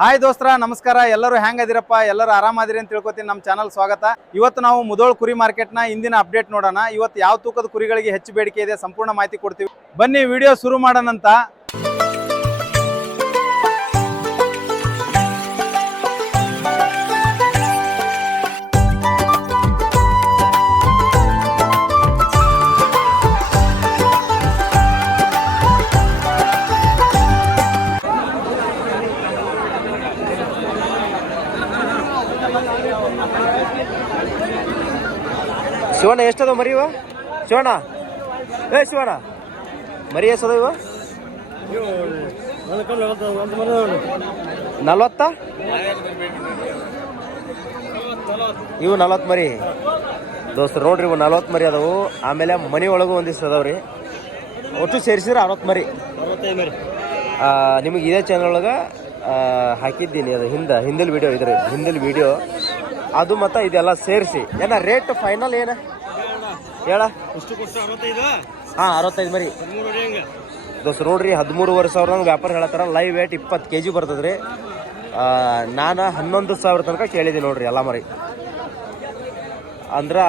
Hi ದೋಸ್ತರ ನಮಸ್ಕಾರ. ಎಲ್ಲರೂ ಹೆಂಗದಿರಪ್ಪ? ಎಲ್ಲರೂ ಆರಾಮಾದಿರಿ ಅಂತ ತಿಳ್ಕೊತೀನಿ. ನಮ್ಮ ಚಾನಲ್ ಸ್ವಾಗತ. ಇವತ್ತು ನಾವು ಮುದೋಳ್ ಕುರಿ ಮಾರ್ಕೆಟ್ನ ಇಂದಿನ ಅಪ್ಡೇಟ್ ನೋಡೋಣ. ಇವತ್ತು ಯಾವ ತೂಕದ ಕುರಿಗಳಿಗೆ ಹೆಚ್ಚು ಬೇಡಿಕೆ ಇದೆ ಸಂಪೂರ್ಣ ಮಾಹಿತಿ ಕೊಡ್ತೀವಿ. ಬನ್ನಿ ವಿಡಿಯೋ ಶುರು ಮಾಡೋಣಂತ. ಶಿವಣ್ಣ ಎಷ್ಟದ ಮರಿ ಇವ? ಶಿವಣ್ಣ ಶಿವಣ್ಣ ಮರಿ ಎಷ್ಟದ ಇವ? 40 ಇವು 40 ಮರಿ ದೋಸ್ತರು ನೋಡ್ರಿ. ಇವು 40 ಮರಿ ಅದಾವು. ಆಮೇಲೆ ಮನಿ ಒಳಗೂ ಒಂದಿಷ್ಟು ಅದಾವ್ರಿ. ಒಟ್ಟು ಸೇರಿಸಿದ್ರೆ 60 ಮರಿ. ನಿಮಗೆ ಇದೇ ಚಾನಲ್ ಒಳಗೆ ಹಾಕಿದ್ದೀನಿ. ಅದು ಹಿಂದಿಲ್ ವಿಡಿಯೋ ಇದ್ರಿ, ಹಿಂದಿಲ್ ವಿಡಿಯೋ ಅದು ಮತ್ತು ಇದೆಲ್ಲ ಸೇರಿಸಿ ಏನ ರೇಟ್ ಫೈನಲ್ ಏನ ಹೇಳ? ಹಾಂ 65 ಮರಿ ದೋಸ್ತ ನೋಡ್ರಿ. 13,500 ವ್ಯಾಪಾರ ಹೇಳತ್ತಾರ. ಲೈವ್ ವೇಟ್ 20 kg ಬರ್ತದ್ರಿ. ನಾನು 11,000 ತನಕ ಕೇಳಿದ್ದೀನಿ ನೋಡ್ರಿ. ಎಲ್ಲ ಮರಿ ಅಂದ್ರೆ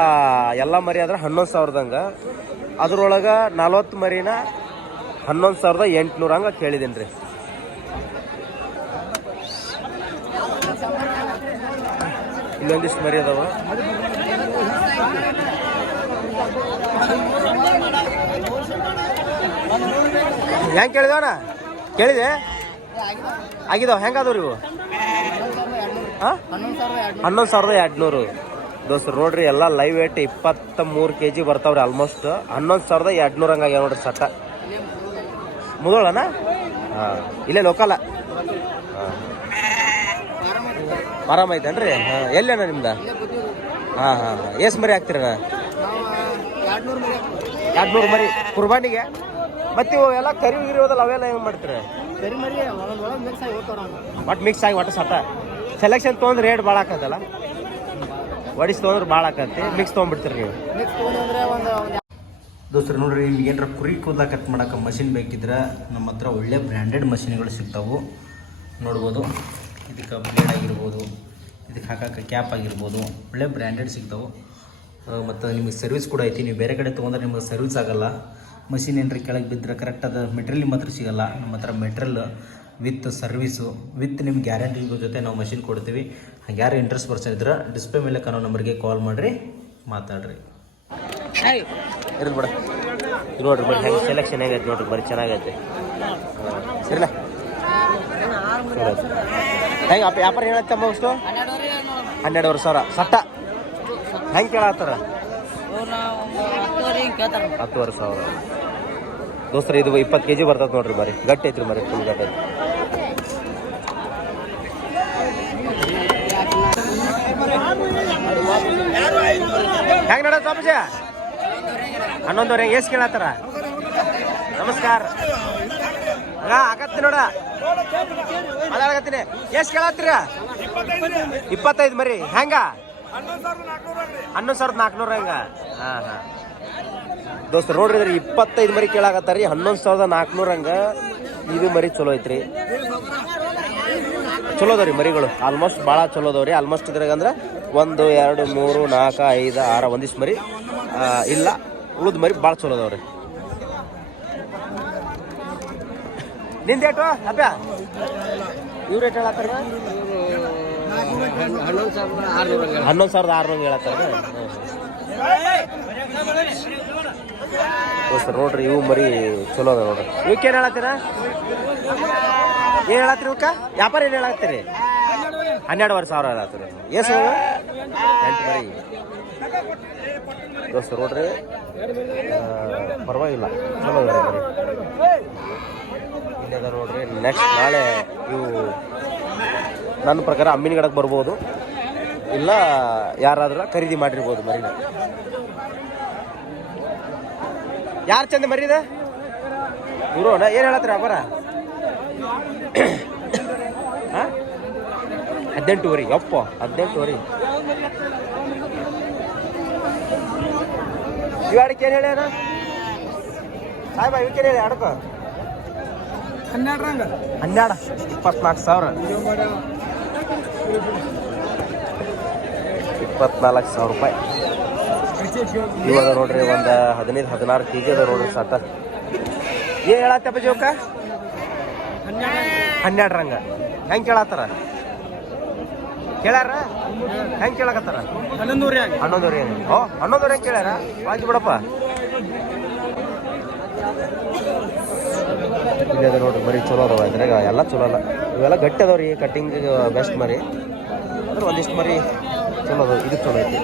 ಎಲ್ಲ ಮರಿ ಆದ್ರೆ 11,000 ಅದ್ರೊಳಗೆ 40 ಮರಿನ 11,800 ಹಂಗೆ ಕೇಳಿದ್ದೀನಿ ರೀ. ಇಲ್ಲೊಂದಿಷ್ಟು ಮರಿ ಅದಾವ. ಹೆಂಗೆ ಕೇಳಿದವಣ? ಕೇಳಿದೆ ಆಗಿದಾವ. ಹೆಂಗಾದವ್ರಿ ಇವು? ಹಾಂ 11,200 ದೋಸ್ತರು ನೋಡ್ರಿ. ಎಲ್ಲ ಲೈವ್ ವೇಟ್ 23 kg ಬರ್ತಾವ್ರಿ. ಆಲ್ಮೋಸ್ಟ್ 11,200 ಹಂಗಾಗ್ಯಾವ ನೋಡ್ರಿ. ಸಟ್ಟ ಮುದೋಳನ? ಹಾಂ ಇಲ್ಲೇ ಲೋಕಲ. ಹಾಂ ಆರಾಮ ಐತೇನ್ರಿ? ಹಾಂ ಎಲ್ಲೇನ ನಿಮ್ದು? ಹಾಂ ಹಾಂ ಎಷ್ಟು ಮರಿ ಹಾಕ್ತೀರಣ್ಣ? 200 ಮರಿ ಕುರ್ಬಾನಿಗೆ. ಮತ್ತೆ ಇವು ಎಲ್ಲ ಕರಿ ಇರೋದಲ್ಲ ಅವೆಲ್ಲ ಹೆಂಗೆ ಮಾಡ್ತೀರ? ಒಟ್ಟು ಮಿಕ್ಸ್ ಆಗಿ ಒಟ್ಟು ಸಟ್ಟ ಸೆಲೆಕ್ಷನ್ ತೊಗೊಂಡ್ರೆ ರೇಟ್ ಭಾಳ ಆಕತ್ತಲ್ಲ? ಒಡಿಸ್ ತೊಗೊಂಡ್ರೆ ಭಾಳ ಆಕತಿ. ಮಿಕ್ಸ್ ತೊಗೊಂಡ್ಬಿಡ್ತೀರಿ ನೀವು ದೋಸ್ತರು ನೋಡ್ರಿ. ನಿಮ್ಗೆ ಏನಾರ ಕುರಿ ಕೂದಲ ಕಟ್ ಮಾಡೋಕೆ ಮಷಿನ್ ಬೇಕಿದ್ರೆ ನಮ್ಮ ಹತ್ರ ಒಳ್ಳೆ ಬ್ರ್ಯಾಂಡೆಡ್ ಮಷಿನ್ಗಳು ಸಿಗ್ತಾವೆ. ನೋಡ್ಬೋದು. ಇದಕ್ಕೆ ಬ್ಲೇಡ್ ಆಗಿರ್ಬೋದು, ಇದಕ್ಕೆ ಹಾಕೋಕೆ ಕ್ಯಾಪ್ ಆಗಿರ್ಬೋದು, ಒಳ್ಳೆ ಬ್ರ್ಯಾಂಡೆಡ್ ಸಿಗ್ತಾವೆ. ಮತ್ತು ನಿಮಗೆ ಸರ್ವಿಸ್ ಕೂಡ ಐತಿ. ನೀವು ಬೇರೆ ಕಡೆ ತೊಗೊಂಡ್ರೆ ನಿಮಗೆ ಸರ್ವಿಸ್ ಆಗೋಲ್ಲ. ಮಷಿನ್ ಏನಾರ ಕೆಳಗೆ ಬಿದ್ದರೆ ಕರೆಕ್ಟಾದ ಮೆಟೀರಿಯಲ್ ನಿಮ್ಮ ಹತ್ರ ಸಿಗೋಲ್ಲ. ನಮ್ಮ ಹತ್ರ ಮೆಟ್ರಿಯಲ್ ವಿತ್ ಸರ್ವಿಸು ವಿತ್ ನಿಮ್ಮ ಗ್ಯಾರಂಟಿ ಜೊತೆ ನಾವು ಮಷಿನ್ ಕೊಡ್ತೀವಿ. ಹಾಗೆ ಯಾರು ಇಂಟ್ರೆಸ್ಟ್ ಪರ್ಸನ್ ಇದ್ರೆ ಡಿಸ್ಪ್ಲೇ ಮೇಲೆ ಕಾಣೋ ನಂಬರ್ಗೆ ಕಾಲ್ ಮಾಡಿರಿ, ಮಾತಾಡ್ರಿ. ಇರಲಿ ಬಿಡ. ನೋಡ್ರಿ ಬರೀ ಹೆಂಗೆ ಸೆಲೆಕ್ಷನ್ ಹೇಗೈತೆ ನೋಡ್ರಿ. ಬರೀ ಚೆನ್ನಾಗೈತೆ. ಇರಲ್ಲ ಹೆಂಗೆ ವ್ಯಾಪಾರ ಹೇಳತ್ತಮ್ಮ? ಅಷ್ಟು 12,500 ಸಟ್ಟ ಹೆಂಗೆ ಕೇಳತ್ತಾರ? 10,500 ದೋಸ್ತರ. ಇದು 20 kg ಬರ್ತದೆ ನೋಡ್ರಿ. ಬರೀ ಗಟ್ಟಿ ಐತ್ರಿ ಮರಿ, ಫುಲ್ ಗಟ್ಟಿ ಐತಿ. ಹೆಂಗೆ ನೋಡ ಸ್ವಾಮೀಜಿ? 11,000 ಎಷ್ಟು ಕೇಳತ್ತಾರ? ನಮಸ್ಕಾರ. ಆಗತ್ತಿ ನೋಡ ಮಾತಾಡಕತ್ತೀನಿ. ಎಷ್ಟು ಕೇಳತ್ತೀರ? 25 ಮರಿ ಹೆಂಗ? 11,400 ಹೆಂಗ? ಹಾಂ ಹಾಂ ದೋಸ್ತರು ನೋಡ್ರಿ. 25 ಮರಿ ಕೇಳಾಕತ್ತಾರ ರೀ. 11,400 ಹಂಗ. ಇದು ಮರಿ ಚಲೋ ಐತ್ರಿ. ಚಲೋ ಅದಾವ್ರಿ ಮರಿಗಳು. ಆಲ್ಮೋಸ್ಟ್ ಭಾಳ ಚಲೋ ಅದಾವ್ರಿ. ಆಲ್ಮೋಸ್ಟ್ ಇದ್ರಾಗ ಅಂದ್ರೆ 1 2 3 4 5 6 ಒಂದಿಷ್ಟು ಮರಿ ಇಲ್ಲ. ಉಳಿದ ಮರಿ ಭಾಳ ಚಲೋ ಅದಾವ್ರಿ. ನಿಂದೇಟು ಅಪ್ಪ? ಇವ್ರು ರೇಟ್ ಹೇಳತ್ತಾರ? 11,600 ಹೇಳತ್ತಾರ ದೋಸ್ತರು ನೋಡ್ರಿ. ಇವು ಮರಿ ಚಲೋ ಅದ ನೋಡ್ರಿ. ಇವಕ್ಕೆ ಏನು ಹೇಳತ್ತೀರ? ಏನು ಹೇಳತ್ತೀರಿ ಇವಕ್ಕೆ? ವ್ಯಾಪಾರ ಏನು ಹೇಳತ್ತೀರಿ? 12,500 ಹೇಳತ್ತೀರಿ. ಎಷ್ಟು 8 ಮರಿ ದೋಸ್ತರು ನೋಡ್ರಿ. ಪರವಾಗಿಲ್ಲ, ಚಲೋ ಅದ ಮರಿ. ಇಲ್ಲದ ನೋಡ್ರಿ. ನೆಕ್ಸ್ಟ್ ನಾಳೆ ಇವು ನನ್ನ ಪ್ರಕಾರ ಅಮ್ಮಿನಗಡಕ್ಕೆ ಬರ್ಬೋದು, ಇಲ್ಲ ಯಾರಾದ್ರೂ ಖರೀದಿ ಮಾಡಿರ್ಬೋದು ಮರಿನ. ಯಾರು ಚಂದ ಮರಿದ ಇವರು? ಏನು ಹೇಳತ್ತೀರ ವ್ಯಾಪಾರ? 18,000 ಯಪ್ಪ. 18,000 ಇವು ಅಡಕ್ಕೆ ಏನು ಹೇಳ್ಯಾರ? ಸಾಯ್ಬಾ ಇವಕ್ಕೆ ಹೇಳಿ ಅಡಕ 12 24,000 24,000 ರೂಪಾಯಿ ಇವಾಗ ನೋಡ್ರಿ ಒಂದು 15-16 kg ಅದ ನೋಡ್ರಿ ಸಟ್ಟ. ಏನು ಹೇಳತ್ತಪ್ಪ ಜೋಕ? 12 ರಂಗ ಹೆಂಗೆ ಕೇಳತ್ತಾರ? ಕೇಳ್ಯಾರ ಹೆಂಗೆ ಕೇಳಕತ್ತಾರ? 11 ಹೆಂಗೆ? ಓ 11 ಹೆಂಗೆ ಕೇಳ್ಯಾರ? ವಾಜಿ ಬಿಡಪ್ಪ. ಇಲ್ಲಿ ಅದ ನೋಡ್ರಿ ಮರಿ ಚಲೋ ಅದಾವ ಇದ್ರಾಗ, ಎಲ್ಲ ಚಲೋ ಅಲ್ಲ, ಇವೆಲ್ಲ ಗಟ್ಟಿ ಅದಾವ ರೀ. ಕಟ್ಟಿಂಗ್ ಬೆಸ್ಟ್ ಮರಿ ಅಂದ್ರೆ ಒಂದಿಷ್ಟು ಮರಿ ಚಲೋ ಅದಾವ. ಇದು ಚಲೋ ಐತಿ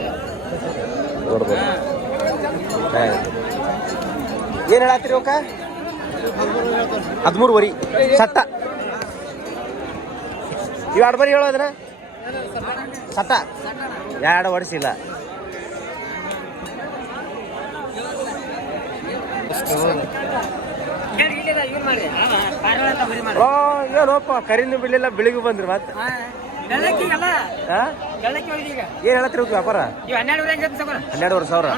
ನೋಡ್ಬೋದು. ಏನು ಹೇಳತ್ತೀರಿ ಅವಕ್ಕ? 13 ವರಿ ಸಟ್ಟ. ಇವು 2 ಮರಿ ಹೇಳೋದ್ರ ಸಟ್ಟ 2 ಹೊಡಿಸಿಲ್ಲ. ಏನೋಪ್ಪ ಕರಿನೂ ಬಿಡ್ಲಿಲ್ಲ, ಬೆಳಿಗ್ಗೆ ಬಂದ್ರಿ ಮತ್ತೆ. ಏನ್ ಹೇಳತ್ರಿ ವ್ಯಾಪಾರ? 12,000.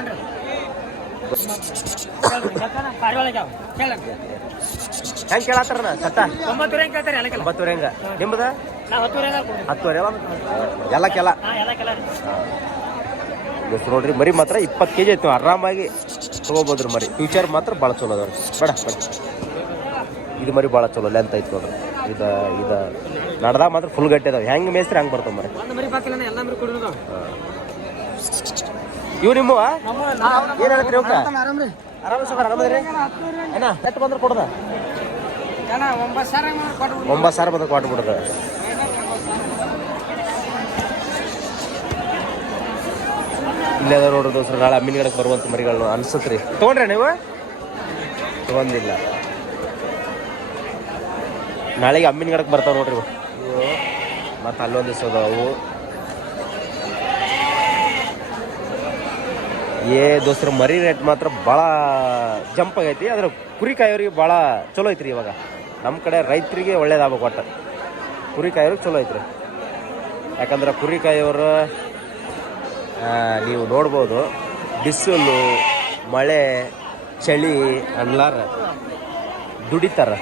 ಹೆಂಗ್ ಕೇಳತ್ತಾರ ಸಟ್ಟ? 9 ಹೆಂಗ ನಿಮ್ದ? 10 ಎಲ್ಲ ಕೆಲ ನೋಡ್ರಿ. ಮರಿ ಮಾತ್ರ 20 kg ಐತಿ, ಆರಾಮಾಗಿ ತಗೋಬೋದ್ರಿ. ಮರಿ ಫ್ಯೂಚರ್ ಮಾತ್ರ ಭಾಳ ಚಲೋ ಅದಾವ್ರಿ. ಬೇಡ ಇದು ಮರಿ ಭಾಳ ಚಲೋ ಲೆಂತ್ ಐತಿ ನೋಡ್ರಿ. ಇದು ನಡ್ದಾಗ ಮಾತ್ರ ಫುಲ್ ಗಟ್ಟಿ ಅದಾವ. ಹೆಂಗೆ ಮೇಸ್ತ್ರಿ ಹಂಗೆ ಬರ್ತಾವ ಮರಿ. ಇವು ನಿಮ್ಮ ಏನು ಹೇಳ್ತೀರಿ ಅವಕ್ಕ? ಆರಾಮ ಸರ್ ಆರಾಮದ್ರಿ ಏನ? ಎಷ್ಟು ಬಂದ್ರೆ ಕೊಡದ? 9,000 ಬಂದ್ರೆ ಕೊಟ್ಟು ಬಿಡದ. ಇಲ್ಲೇ ಅದ ನೋಡ್ರಿ ದೋಸ್ರು, ನಾಳೆ ಅಮ್ಮಿನ ಗಿಡಕ್ಕೆ ಬರುವಂಥ ಮರಿಗಳನ್ನ ಅನ್ಸತ್ರಿ. ತೊಗೊಂಡ್ರೆ ನೀವು? ತೊಗೊಂಡಿಲ್ಲ. ನಾಳೆಗೆ ಅಮ್ಮಿನ ಗಿಡಕ್ಕೆ ಬರ್ತಾವ ನೋಡ್ರಿ ಇವು. ಮತ್ತು ಅಲ್ಲೊಂದು ದಿವಸ ಅದಾವು. ದೋಸ್ತರ ಮರಿ ರೇಟ್ ಮಾತ್ರ ಭಾಳ ಜಂಪ್ ಆಗೈತಿ. ಆದ್ರೆ ಕುರಿ ಕಾಯೋರಿಗೆ ಭಾಳ ಚಲೋ ಐತ್ರಿ. ಇವಾಗ ನಮ್ಮ ಕಡೆ ರೈತರಿಗೆ ಒಳ್ಳೇದಾಗಬೇಕು. ಒಟ್ಟು ಕುರಿ ಕಾಯೋರಿಗೆ ಚಲೋ ಐತ್ರಿ. ಯಾಕಂದ್ರೆ ಕುರಿ ಕಾಯೋರು ನೀವು ನೋಡ್ಬೋದು, ಬಿಸಿಲು ಮಳೆ ಚಳಿ ಅನ್ಲಾರ ದುಡಿತಾರ,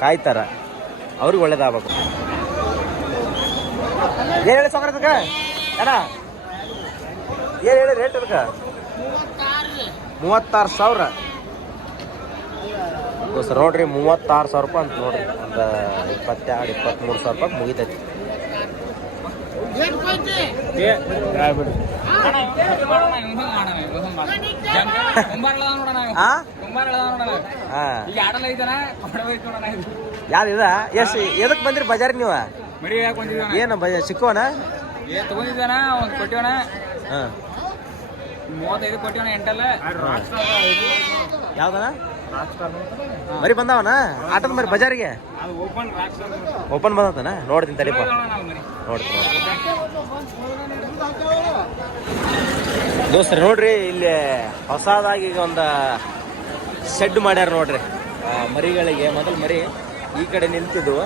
ಕಾಯ್ತಾರ, ಅವ್ರಿಗೆ ಒಳ್ಳೇದಾಗಬೇಕು. ಏನು ಹೇಳಿ ಸಾಕಾರ ಅದಕ್ಕೆ ಅಣ್ಣ? ಏನು ಹೇಳಿ ರೇಟ್ ಅದಕ್ಕೆ? 36,000 ಸರ್ ನೋಡ್ರಿ. 36,000 ರೂಪಾಯಿ ಅಂತ ನೋಡ್ರಿ. ಒಂದು 22-23,000 ರೂಪಾಯಿ ಮುಗಿತೈತಿ. ಯಾವ್ದ ಎಷ್ಟು ಎದಕ್ ಬಂದ್ರಿ ಬಜಾರ್ ನೀವು? ಏನು ಸಿಕ್ಕೋಣ ತಗೊಂಡಿದ್ದಾನ ಒಂದು ಕೊಟ್ಟಿವಣ. 35 ಕೊಟ್ಟಿವಣ. 8 ಯಾವ್ದನ ಮರಿ ಬಂದಾವನ? ಆಟದ ಮರಿ ಬಜಾರಿಗೆ ಓಪನ್ ಬಂದತನ? ನೋಡ್ತೀನಿ ತಡಿಪ, ನೋಡ್ತೀನಿ. ದೋಸ್ತ್ರಿ ನೋಡ್ರಿ, ಇಲ್ಲಿ ಹೊಸದಾಗಿ ಈಗ ಒಂದು ಶೆಡ್ ಮಾಡ್ಯಾರ ನೋಡ್ರಿ ಮರಿಗಳಿಗೆ. ಮೊದಲು ಮರಿ ಈ ಕಡೆ ನಿಂತಿದ್ವು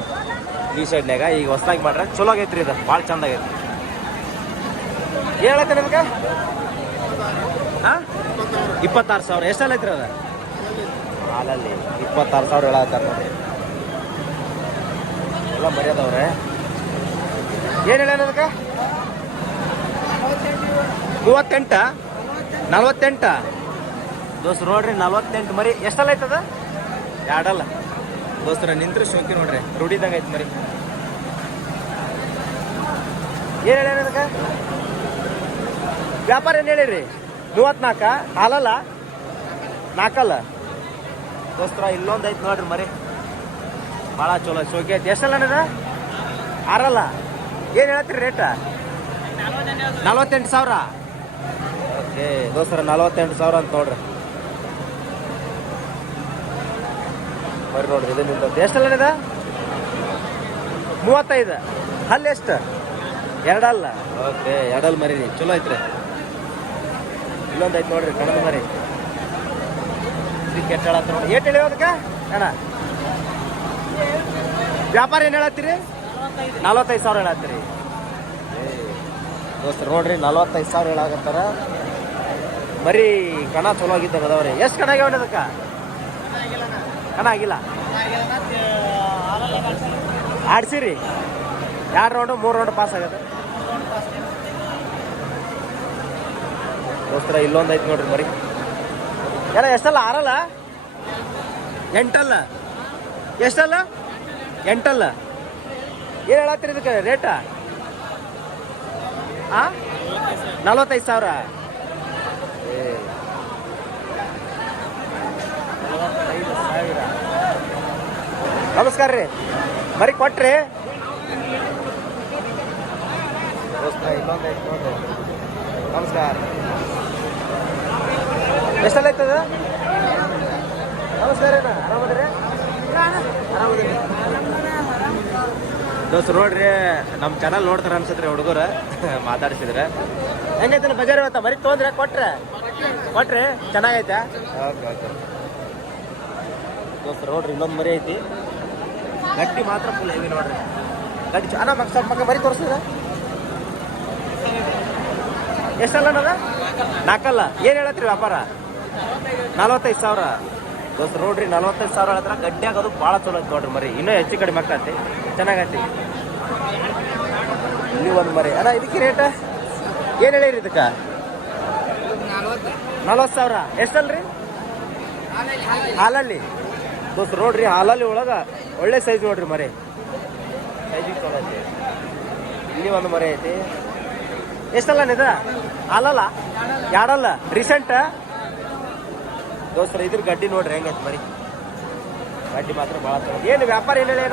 ಈ ಸೈಡ್ನಾಗ, ಈಗ ಹೊಸದಾಗಿ ಮಾಡ್ರ. ಚಲೋ ಆಗೈತ್ರಿ, ಇದು ಭಾಳ ಚಂದ ಆಗೈತಿ. ಏನು ಹೇಳತ್ತೀರಿ ನಿಮ್ಗೆ? ಹಾಂ 26,000. ಎಷ್ಟಲ್ಲ ಐತ್ರಿ ಅದ ಹಾಲಲ್ಲಿ? 26,000 ಹೇಳತ್ತಾರ ನೋಡಿ. ಎಲ್ಲ ಮರ್ಯಾದವ್ರೆ. ಏನು ಹೇಳ ಅದಕ್ಕೆ? 38? 48 ದೋಸ್ರು ನೋಡ್ರಿ. 48 ಮರಿ. ಎಷ್ಟಲ್ಲ ಐತದ? 2 ಅಲ್ಲ ದೋಸ್ತರ. ನಿಂತ್ರು ಶೋಕಿ ನೋಡ್ರಿ, ರೂಢಿದಂಗೆ ಐತಿ ಮರಿ. ಏನು ಹೇಳ ಅದಕ್ಕೆ? ವ್ಯಾಪಾರ ಏನು ಹೇಳಿರಿ? 34 ಹಾಲಲ್ಲ? 4 ದೋಸ್ತರ. ಇಲ್ಲೊಂದು ಐತಿ ನೋಡ್ರಿ ಮರಿ, ಭಾಳ ಚಲೋ ಶೋಕಿ ಐತಿ. ಎಷ್ಟಲ್ಲ ನನಗ? 6 ಏನು ಹೇಳ್ತೀರಿ ರೇಟ? 48,000. ಓಕೆ ದೋಸ್ತರ, 48,000 ಅಂತ ನೋಡ್ರಿ. ಬರ್ರಿ ನೋಡ್ರಿ, ಇದು ನಿಂತ ಎಷ್ಟಲ್ಲ ಇದು? 35. ಹಲ್ಲು ಎಷ್ಟು? 2 ಅಲ್ಲ? ಓಕೆ 2 ಅಲ್ಲ ಮರಿ ಚಲೋ ಐತ್ರಿ. ಇಲ್ಲೊಂದು ಐತಿ ನೋಡ್ರಿ ಕಣದ ಮರಿ. ಕೆಟ್ಟ ಹೇಳತ್ತ ನೋಡಿ. ಏಟ್ ಹೇಳಿ ಅದಕ್ಕೆ ಅಣ್ಣ? ವ್ಯಾಪಾರ ಏನು ಹೇಳತ್ತೀರಿ? 45,000 ಹೇಳತ್ತೀರಿ ದೋಸ್ತರು. ನೋಡ್ರಿ 45,000 ಹೇಳಾಕತ್ತಾರ. ಮರಿ ಕಣ ಚಲೋ ಆಗಿದ್ದಾಗ ಅದಾವ್ರಿ. ಎಷ್ಟು ಕಣ ಆಗ್ಯಾವ ಅದಕ್ಕೆ? ಕಣ ಆಗಿಲ್ಲ. ಆಡ್ಸಿರಿ 2 ರೌಂಡು 3 ರೌಂಡ್ ಪಾಸ್ ಆಗತ್ತೆ ದೋಸ್ತರ. ಇಲ್ಲೊಂದು ಐತಿ ನೋಡ್ರಿ ಮರಿ. ಏನ ಎಷ್ಟಲ್ಲ? 6 ಅಲ್ಲ 8 ಅಲ್ಲ? ಎಷ್ಟಲ್ಲ? 8 ಅಲ್ಲ? ಏನು ಹೇಳತ್ತೀರಿ ಇದಕ್ಕೆ ರೇಟ? 45,000. ನಮಸ್ಕಾರ ರೀ. ಮರಿ ಕೊಟ್ರಿ ದೋಸ್ತ? ಇಲ್ಲೊಂದು ಐತಿ ನೋಡ್ರಿ. ನಮಸ್ಕಾರ. ಎಷ್ಟೆಲ್ಲ ಐತದ? ನಮಸ್ಕಾರ ಅಣ್ಣ, ಆರಾಮದ್ರಿ? ಆರಾಮದ್ರಿ ದೋಸ್ತ. ನೋಡ್ರಿ ನಮ್ಮ ಚಾನಲ್ ನೋಡ್ತಾರ ಅನ್ಸತ್ರಿ ಹುಡುಗರು ಮಾತಾಡ್ಸಿದ್ರೆ. ಹೆಂಗೈತೆ ಬಜಾರ್ ಇವತ್ತ? ಮರಿ ತೊಗೊಂಡ್ರೆ ಕೊಟ್ರಿ ಚೆನ್ನಾಗೈತೆ? ಓಕೆ ಓಕೆ ದೋಸ್ತ. ನೋಡ್ರಿ ಇನ್ನೊಂದು ಮರಿ ಐತಿ. ಗಟ್ಟಿ ಮಾತ್ರ ಫುಲ್ ಹೆವಿ ನೋಡ್ರಿ. ಗಟ್ಟಿ ಅಣ್ಣ ಸ್ವಲ್ಪ ಮಗ ಮರಿ ತೋರಿಸಿದ ಎಷ್ಟಲ್ಲ ಅನ್ನೋದ? 4 ಅಲ್ಲ? ಏನು ಹೇಳತ್ರಿ ವ್ಯಾಪಾರ? 45,000 ದೋಸ್ತ. ನೋಡ್ರಿ 45,000 ಹೇಳತ್ರ. ಗಡ್ಡಿ ಆಗೋದು ಭಾಳ ಚಲೋ ಐತಿ ನೋಡ್ರಿ ಮರಿ. ಇನ್ನೂ ಹೆಚ್ಚು ಕಡಿಮೆ ಆಗ್ತೈತಿ, ಚೆನ್ನಾಗೈತಿ. ಇಲ್ಲಿ ಒಂದು ಮರಿ ಅಣ್ಣ. ಇದಕ್ಕೆ ರೇಟ್ ಏನು ಹೇಳಿರಿ ಇದಕ್ಕೆ? 40,000. ಎಷ್ಟಲ್ರಿ? ಹಾಲಲ್ಲಿ ದೋಸ್ತ. ನೋಡ್ರಿ ಹಾಲಲ್ಲಿ ಒಳಗೆ ಒಳ್ಳೆ ಸೈಜ್ ನೋಡ್ರಿ ಮರಿ. ಸೈಜಿಗೆ ಚಲೋ ಐತಿ. ಇಲ್ಲಿ ಒಂದು ಮರಿ ಐತಿ. ಎಷ್ಟಲ್ಲ ನಿದ? ಹಾಲಲ್ಲ? 2 ಅಲ್ಲ? ರೀಸೆಂಟ್ ದೋಸ್ತರ. ಇದ್ರ ಗಡ್ಡಿ ನೋಡ್ರಿ ಹೆಂಗೈತಿ ಮರಿ. ಗಡ್ಡಿ ಮಾತ್ರ ಭಾಳ ಚಲೋ. ಏನು ವ್ಯಾಪಾರ ಏನು ಹೇಳಿ?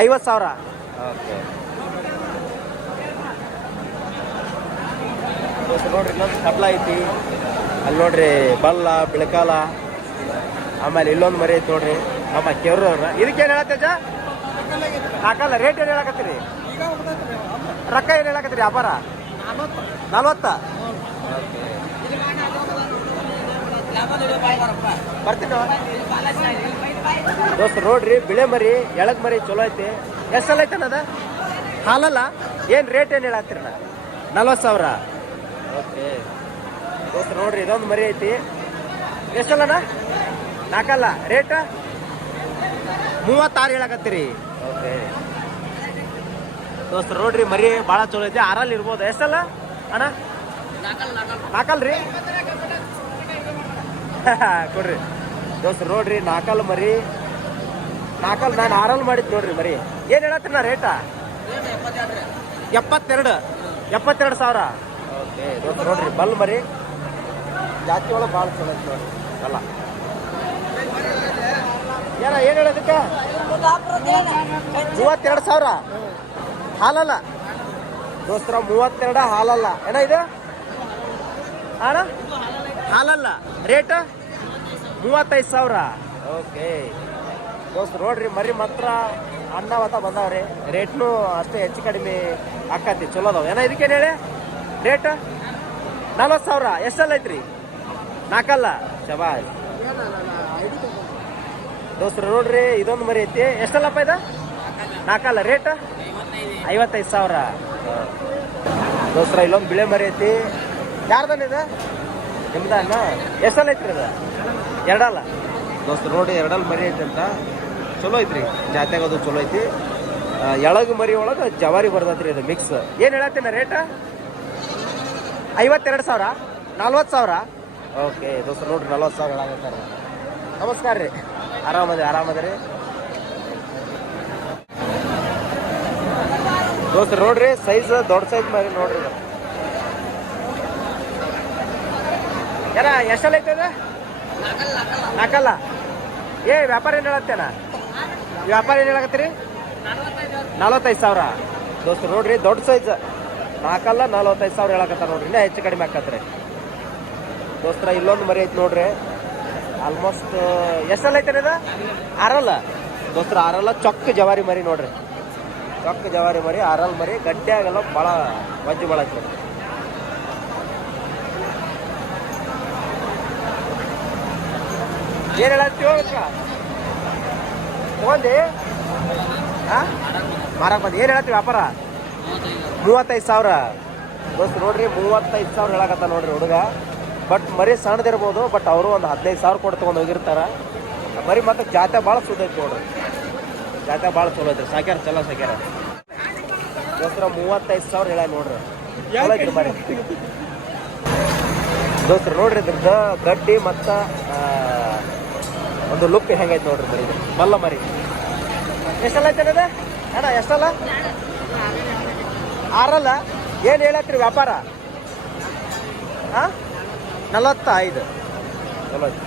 50,000. ಓಕೆ ದೋಸ್ತ. ನೋಡ್ರಿ ಇನ್ನೊಂದು ಕಟ್ಲ ಐತಿ ಅಲ್ಲಿ ನೋಡ್ರಿ. ಬಲ್ಲ ಬಿಳಕಾಲ. ಆಮೇಲೆ ಇಲ್ಲೊಂದು ಮರಿ ಐತಿ ನೋಡ್ರಿ. ನಮ್ಮ ಕೆವ್ರವ್ರ. ಇದಕ್ಕೇನು ಹೇಳತ್ತೇಜ? 4 ಅಲ್ಲ? ರೇಟ್ ಏನು ಹೇಳಕತ್ತೀರಿ? ರೊಕ್ಕ ಏನು ಹೇಳಕತ್ತೀರಿ ವ್ಯಾಪಾರ? 40. ಬರ್ತೀನಿ ದೋಸ್ತ. ನೋಡ್ರಿ ಬಿಳೆ ಮರಿ, ಎಳಗ್ ಮರಿ ಚಲೋ ಐತಿ. ಎಷ್ಟಲ್ಲ ಐತೆ ಅನ್ನೋದ? ಹಾಲಲ್ಲ? ಏನು ರೇಟ್ ಏನು ಹೇಳತ್ತೀರ? 40,000. ಓಕೆ ದೋಸ್ತ. ನೋಡ್ರಿ ಇದೊಂದು ಮರಿ ಐತಿ. ಎಷ್ಟಲ್ಲಣ್ಣ? 4 ಅಲ್ಲ? ರೇಟ್ 36 ಹೇಳಕತ್ತೀರಿ. ಓಕೆ ದೋಸ್ತ. ನೋಡ್ರಿ ಮರಿ ಭಾಳ ಚಲೋ ಐತಿ. 6 ಅಲ್ಲಿ ಇರ್ಬೋದು. ಎಷ್ಟಲ್ಲ ಅಣ್ಣ? 4 ಅಲ್ರಿ? ಕೊಡ್ರಿ ದೋಸ್ತ. ನೋಡ್ರಿ 4 ಅಲ್ಲ ಮರಿ. 4 ಅಲ್ಲ? ನಾನು 6 ಅಲ್ಲಿ ಮಾಡಿದ್ದು ನೋಡ್ರಿ ಮರಿ. ಏನು ಹೇಳತ್ತೀನಿ ನಾ ರೇಟ? 72,000. ಓಕೆ ದೋಸ್ತ. ನೋಡ್ರಿ ಬಲ್ ಮರಿ ಜಾತಿ ಒಳಗೆ ಭಾಳ ಚಲೋ ಐತಿ ನೋಡ್ರಿ. ಅಲ್ಲ ಏನು ಹೇಳೋದಕ್ಕೆ? 32,000. ಹಾಲಲ್ಲ ದೋಸ್ತರ? 32 ಹಾಲಲ್ಲ ಏನ ಇದು? ಅಣ್ಣ ಹಾಲಲ್ಲ? ರೇಟ್ 35,000. ಓಕೆ ದೋಸ್ತ. ನೋಡ್ರಿ ಮರಿ ಮಾತ್ರ ಅನ್ನವತ್ತ ಬಂದವ್ರಿ. ರೇಟ್ನು ಅಷ್ಟೇ ಹೆಚ್ಚು ಕಡಿಮೆ ಆಕತಿ. ಚಲೋ ಅದಾವ ಏನ? ಇದಕ್ಕೇನು ಹೇಳಿ ರೇಟ್? 40,000. ಎಷ್ಟಲ್ಲ ಐತ್ರಿ? 4 ಅಲ್ಲ? ಶಬಾಷ್ ದೋಸ್ತರ. ನೋಡ್ರಿ ಇದೊಂದು ಮರಿ ಐತಿ. ಎಷ್ಟಲ್ಲಪ್ಪ ಇದು? 4 ಅಲ್ಲ? ರೇಟ್ 55,000 ದೋಸ್ತರ. ಇಲ್ಲೊಂದು ಬಿಳೆ ಮರಿ ಐತಿ. ಯಾರ್ದನ್ ಇದು? ನಿಮ್ದನ್ನ? ಎಷ್ಟಲ್ಲ ಐತ್ರಿ ಅದು? 2 ಅಲ್ಲ ದೋಸ್ತ. ನೋಡಿ 2 ಅಲ್ಲ ಮರಿ ಐತಿ ಅಂತ. ಚಲೋ ಐತ್ರಿ. ಜಾತ್ಯಾಗೋದು ಚಲೋ ಐತಿ. ಎಳಗು ಮರಿ ಒಳಗೆ ಜವಾರಿ ಬರ್ದತ್ರಿ ಇದು ಮಿಕ್ಸ್. ಏನು ಹೇಳತ್ತೀನ ರೇಟ್? 52,000. 40,000. ಓಕೆ ದೋಸ್ತ. ನೋಡ್ರಿ 40,000 ಹೇಳಾಗತ್ತಾರೆ. ನಮಸ್ಕಾರ ರೀ. ಆರಾಮದ್ರಿ ದೋಸ್ತ. ನೋಡ್ರಿ ಸೈಜ್ ದೊಡ್ಡ ಸೈಜ್ ಮರಿ ನೋಡ್ರಿ. ಏನ ಎಷ್ಟಲ್ಲ ಐತದ? 4 ಅಲ್ಲ? ಏ ವ್ಯಾಪಾರ ಏನು ಹೇಳತ್ತೇನ? ವ್ಯಾಪಾರ ಏನು ಹೇಳಕತ್ತೀರಿ? 45,000 ದೋಸ್ತ. ನೋಡ್ರಿ ದೊಡ್ಡ ಸೈಜ್ 4 ಅಲ್ಲ? 45,000 ಹೇಳಕತ್ತಾರ ನೋಡ್ರಿ. ಇನ್ನೂ ಹೆಚ್ಚು ಕಡಿಮೆ ಆಕತ್ರಿ ದೋಸ್ತರ. ಇಲ್ಲೊಂದು ಮರಿ ಐತಿ ನೋಡ್ರಿ. ಆಲ್ಮೋಸ್ಟ್ ಎಷ್ಟಲ್ಲ ಐತೆ ಇದು? 6 ಅಲ್ಲ ದೋಸ್ತರ? 6 ಅಲ್ಲ? ಚೊಕ್ಕ ಜವಾರಿ ಮರಿ ನೋಡ್ರಿ. ಚೊಕ್ಕ ಜವಾರಿ ಮರಿ 6 ಅಲ್ಲ ಮರಿ. ಗಡ್ಡೆ ಆಗಲ್ಲ, ಭಾಳ ವಜ್ಜು ಭಾಳ ಐತಿ. ಏನು ಹೇಳತ್ತೀವ ತಗೊಂಡಿ? ಮಾರಕ್ ಬಂದು ಏನು ಹೇಳತ್ತೀವಿ ವ್ಯಾಪಾರ? 35,000 ದೋಸ್ತ. ನೋಡ್ರಿ 35,000 ಹೇಳಕತ್ತ ನೋಡ್ರಿ ಹುಡುಗ. ಬಟ್ ಮರಿ ಸಣ್ಣದಿರ್ಬೋದು. ಬಟ್ ಅವರು ಒಂದು 15,000 ಕೊಟ್ಟು ತೊಗೊಂಡು ಹೋಗಿರ್ತಾರ. ಮರಿ ಮತ್ತೆ ಜಾತ್ರೆ ಭಾಳ ಸುದ್ದ ಐತಿ ನೋಡ್ರಿ. ಜಾತ್ರೆ ಭಾಳ ಚಲೋ ಐತ್ರಿ. ಸಾಕ್ಯಾರ ಚಲೋ ಸಾಕ್ಯಾರ ದೋಸ್ತರ 35,000 ಹೇಳ ನೋಡ್ರಿ. ಚಲೋ ಐತ್ರಿ ಮರಿ ದೋಸ್ತರ. ನೋಡ್ರಿ ಇದ್ರದ್ದು ಗಡ್ಡಿ ಮತ್ತು ಒಂದು ಲುಕ್ ಹೆಂಗೈತೆ ನೋಡ್ರಿ ಮರಿ. ಮಲ್ಲ ಮರಿ ಎಷ್ಟಲ್ಲ ಐತೆ ಅದ ಅಣ್ಣ? ಎಷ್ಟಲ್ಲ? 6 ಏನು ಹೇಳತ್ರಿ ವ್ಯಾಪಾರ? ಹಾಂ 45. ಚಲೋ ಐತಿ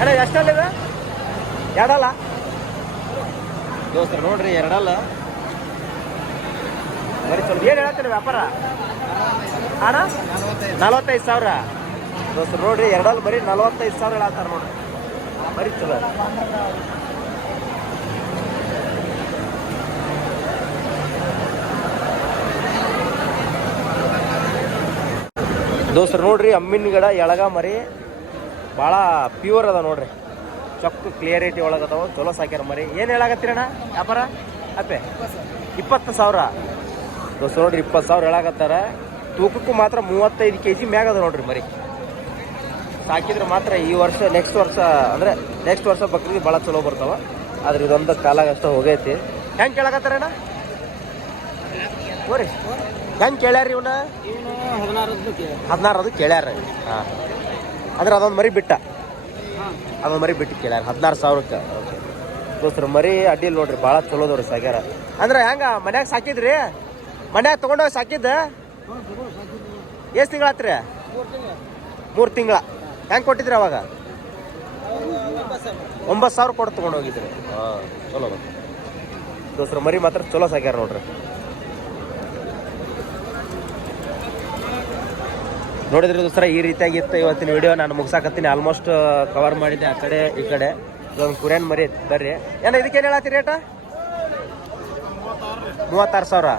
ಅಣ್ಣ. ಎಷ್ಟಲ್ಲ ಇದು? 2 ದೋಸ್ತರು ನೋಡ್ರಿ 2 ಬರೀ ಚಲೋ. ಏನು ಹೇಳತ್ತೀರಿ ವ್ಯಾಪಾರ ಅಣ್ಣ? 45,000 ದೋಸ್ತರು ನೋಡ್ರಿ 2 ಬರೀ 45,000 ಹೇಳತ್ತಾರ ನೋಡ್ರಿ. ಬರೀ ಚಲೋ. ದೋಸ್ತರು ನೋಡ್ರಿ ಅಮ್ಮಿನ ಗಿಡ ಎಳಗ ಮರಿ ಭಾಳ ಪ್ಯೂರ್ ಅದ ನೋಡ್ರಿ. ಚೊಕ್ಕ ಕ್ಲಿಯರಿಟಿ ಒಳಗದಾವ. ಚಲೋ ಸಾಕ್ಯಾರ ಮರಿ. ಏನು ಹೇಳಾಕತ್ತೀರಣ್ಣ ವ್ಯಾಪಾರ? ಅಪ್ಪೆ 20,000 ದೋಸ್ತರು ನೋಡ್ರಿ. 20,000 ಹೇಳಾಕತ್ತಾರ. ತೂಕಕ್ಕೂ ಮಾತ್ರ 35 kg ಮ್ಯಾಗ ಅದ ನೋಡ್ರಿ ಮರಿ. ಸಾಕಿದ್ರೆ ಮಾತ್ರ ಈ ವರ್ಷ ನೆಕ್ಸ್ಟ್ ವರ್ಷ ಬಕ್ರಿಗೆ ಭಾಳ ಚಲೋ ಬರ್ತಾವ. ಆದ್ರೆ ಇದೊಂದು ಕಾಲಾಗ ಅಷ್ಟೇ ಹೋಗೈತಿ. ಹೆಂಗೆ ಕೇಳಾಕತ್ತಾರಣ್ಣ? ಹೋರಿ ಹೆಂಗೆ ಕೇಳ್ಯಾರ ಇವನ್ನ? 16 ಕೇಳ್ಯಾರ. ಹಾಂ ಅಂದ್ರೆ ಅದೊಂದು ಮರಿ ಬಿಟ್ಟು ಕೇಳ್ಯಾರ 16,000ಕ್ಕೆ. ದೋಸ್ತರ ಮರಿ ಅಡ್ಡಿಲ್ ನೋಡ್ರಿ. ಭಾಳ ಚಲೋ ನೋಡ್ರಿ ಸಾಕ್ಯಾರ. ಅಂದ್ರೆ ಹೆಂಗ ಮನ್ಯಾಗ ಸಾಕಿದ್ರಿ? ಮನ್ಯಾಗ ತೊಗೊಂಡೋಗಿ ಸಾಕಿದ್ದ? ಎಷ್ಟು ತಿಂಗಳಾತ್ರಿ? 3 ತಿಂಗಳ. ಹೆಂಗೆ ಕೊಟ್ಟಿದ್ರಿ ಅವಾಗ? 9,000 ಕೊಟ್ಟು ತೊಗೊಂಡೋಗಿದ್ರಿ. ಹಾಂ ಚಲೋ ದೋಸ್ತರ ಮರಿ ಮಾತ್ರ ಚಲೋ ಸಾಕ್ಯಾರ ನೋಡ್ರಿ. ನೋಡಿದ್ರಿ ದೋಸ್ತರ ಈ ರೀತಿಯಾಗಿತ್ತು ಇವತ್ತಿನ ವಿಡಿಯೋ. ನಾನು ಮುಗಿಸಾಕತ್ತೀನಿ. ಆಲ್ಮೋಸ್ಟ್ ಕವರ್ ಮಾಡಿದ್ದೆ ಆ ಕಡೆ ಈ ಕಡೆ. ಇದೊಂದು ಕುರಿಯನ್ ಮರಿ ಬರ್ರಿ. ಏನ ಇದಕ್ಕೇನು ಹೇಳತ್ತೀರಿ ರೇಟ? 36,000.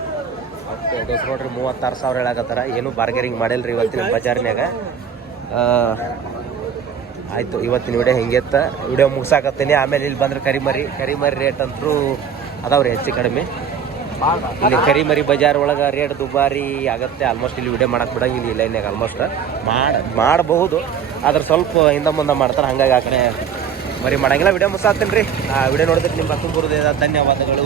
ಓಕೆ ದೋಸ್ತ ನೋಡ್ರಿ 36,000 ಹೇಳಕತ್ತಾರ. ಏನು ಬಾರ್ಗೇನಿಂಗ್ ಮಾಡಿಲ್ರಿ ಇವತ್ತಿನ ಬಜಾರ್ನ್ಯಾಗ. ಆಯಿತು ಇವತ್ತಿನ ವಿಡಿಯೋ ಹೆಂಗಿತ್ತ ವಿಡಿಯೋ ಮುಗಿಸಾಕತ್ತೀನಿ. ಆಮೇಲೆ ಇಲ್ಲಿ ಬಂದ್ರೆ ಕರಿಮರಿ ರೇಟ್ ಅಂತೂ ಅದಾವ್ರಿ ಹೆಚ್ಚು ಕಡಿಮೆ. ಇಲ್ಲಿ ಕರಿಮರಿ ಬಜಾರ್ ಒಳಗೆ ರೇಟ್ ದುಬಾರಿ ಆಗತ್ತೆ. ಆಲ್ಮೋಸ್ಟ್ ಇಲ್ಲಿ ವಿಡಿಯೋ ಮಾಡಕ್ಕೆ ಬಿಡಂಗಿಲ್ಲ ಈ ಲೈನ್ಯಾಗ. ಆಲ್ಮೋಸ್ಟ್ ಮಾಡಬಹುದು, ಆದ್ರೆ ಸ್ವಲ್ಪ ಹಿಂದೆ ಮುಂದೆ ಮಾಡ್ತಾರೆ. ಹಾಗಾಗಿ ಆ ಕಡೆ ಮರಿ ಮಾಡಂಗಿಲ್ಲ. ವಿಡಿಯೋ ಮುಗಿಸಾತೀನಿ ರೀ. ವಿಡಿಯೋ ನೋಡಿದ್ರೆ ನಿಮ್ಮ ತುಂಬ ಧನ್ಯವಾದಗಳು.